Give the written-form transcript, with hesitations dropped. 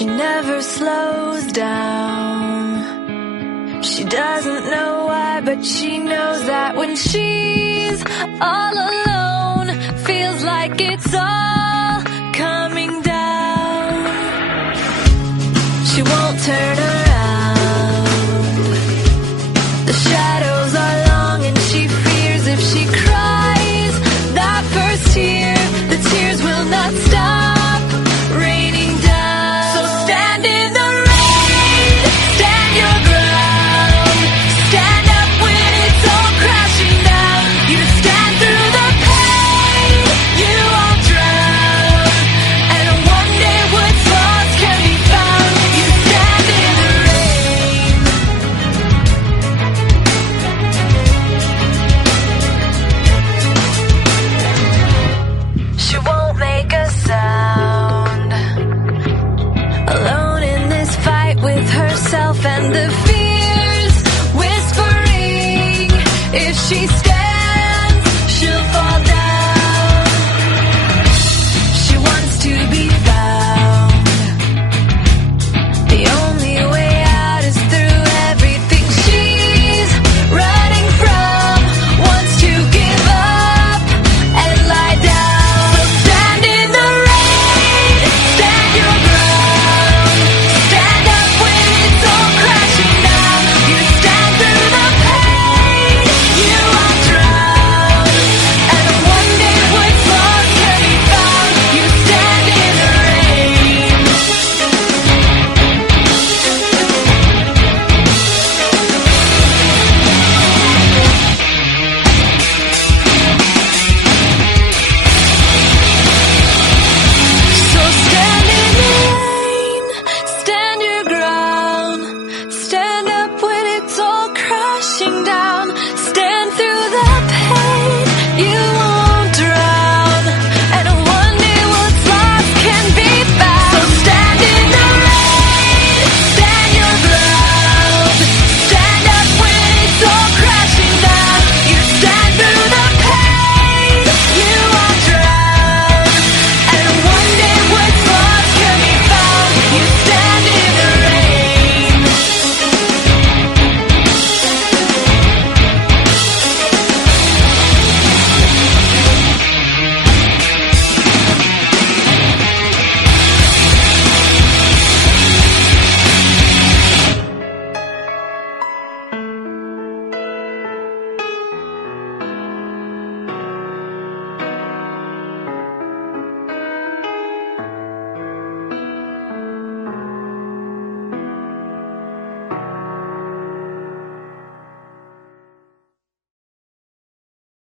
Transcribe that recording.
She never slows down. She doesn't know why, but she knows that when she's all alone, feels like it's all coming down. She won't turn around. The shadows are long and she fears if she cries that first tear, the tears will not stop raining down. So stand in the rain, stand your ground, stand up when it's all crashing down. You stand through the pain, you won't drown, and one day what's lost can be found. You stand in the rain. She won't make a sound, alone in this fight with herself and the fears whispering if she stays.